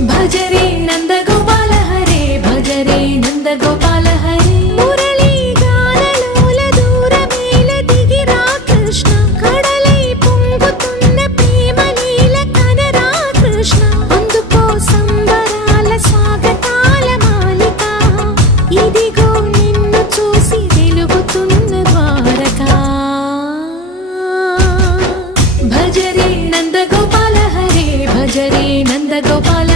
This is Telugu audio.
భజరే నందగోపాల హరే భజరే నందగోపాల హరే మురళీ గానలోల దూరమేల దిగిరా కృష్ణ కడలై పొంగుతున్న ప్రేమలీల కనరా కృష్ణ అందుకో సంబరాల స్వాగతాల మాలిక ఇదిగో నిన్ను చూసి వెలుగుతున్న ద్వారకా భజరే నందగోపాల హరే భజరే నందగోపాల